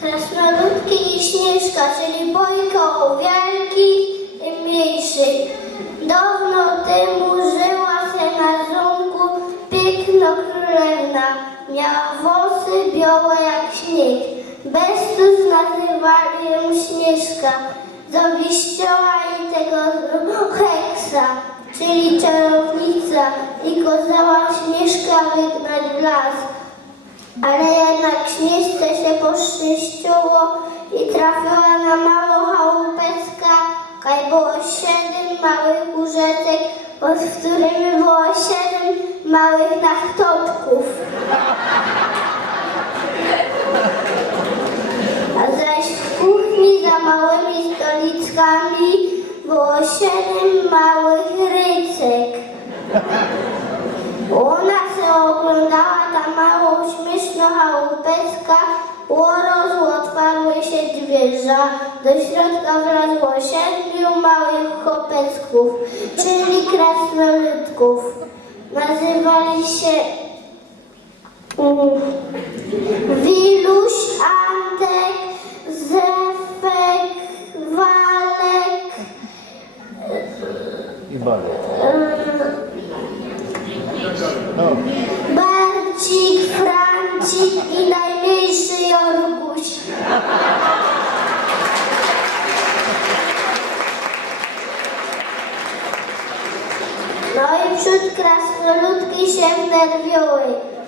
Krasnoludki i Śnieżka, czyli bajka o wielkich i mniejszych. Dawno temu żyła se na zamku piękna królewna. Miała włosy białe jak śnieg. Bestus nazywali ją Śnieżka. Zawiściała jej tego heksa, czyli czarownica, i kazała Śnieżka wygnać w las. Ale jednak Śnieżce się poszczęściło i trafiła na małą chałupeczkę, kaj było 7 małych łóżeczek, pod którymi było 7 małych nachtopków. A zaś w kuchni za małymi stoliczkami było 7 małych rycek. Ona się oglądała ta małą śmieszną chałupeczka, łorozu otwarły się drzwiża, do środka wlazło 7 małych chłopecków, czyli krasnoludków. Nazywali się Wiluś, Antek, Zefek, Walek i Balek. Barcik, Francik i najmniejszy Jorguś. No i wśród krasnoludki się wnerwiały,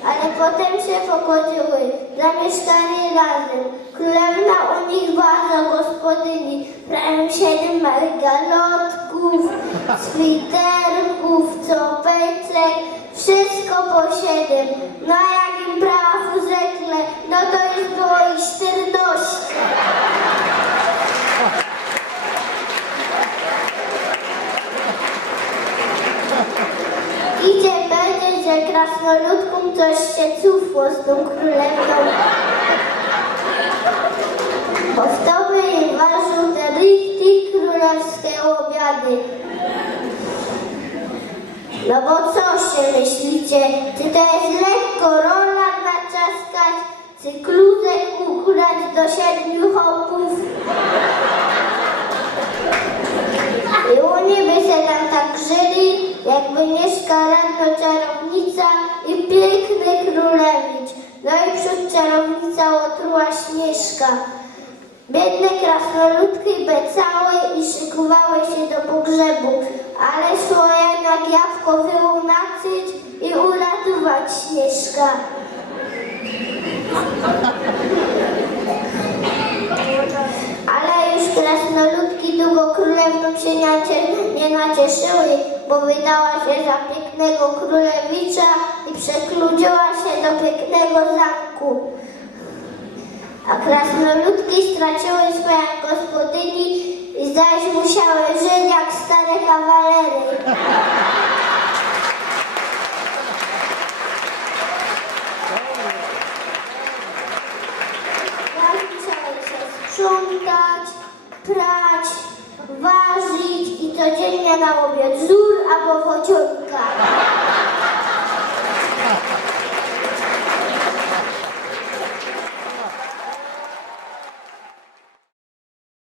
ale potem się pogodziły. Zamieszkali razem. Królewna u nich była za gospodyni. Prawie 7 małych galotków, switerków, czopeczek, wszystko po 7. No a jak im brała fuzekle, no to już było ich 14. Idzie powiedzieć, że krasnoludkom coś się cufło z tą królewną. Bo w to by im ważył te richtig królewskie obiady. No bo co się myślicie? Czy to jest lekko rola naczaskać, czy kluzek ukrać do 7 chłopów? I oni by się tam tak żyli, jakby Śnieżka radno czarownica i piękny królewicz. No i wśród czarownica otruła Śnieżka. Biedne krasnoludki becały i szykowały się do pogrzebu, ale szło jednak jabłko wyłunaczyć i uratować Śnieżka. Ale już krasnoludki długo królewną się nie nacieszyły, bo wydała się za pięknego królewicza i przekludziła się do pięknego zamku. A krasnoludki straciły swoją gospodyni i zaś musiały żyć jak stare kawalery. Musiały się sprzątać, prać, ważyć i codziennie na obiad żur albo wocionka.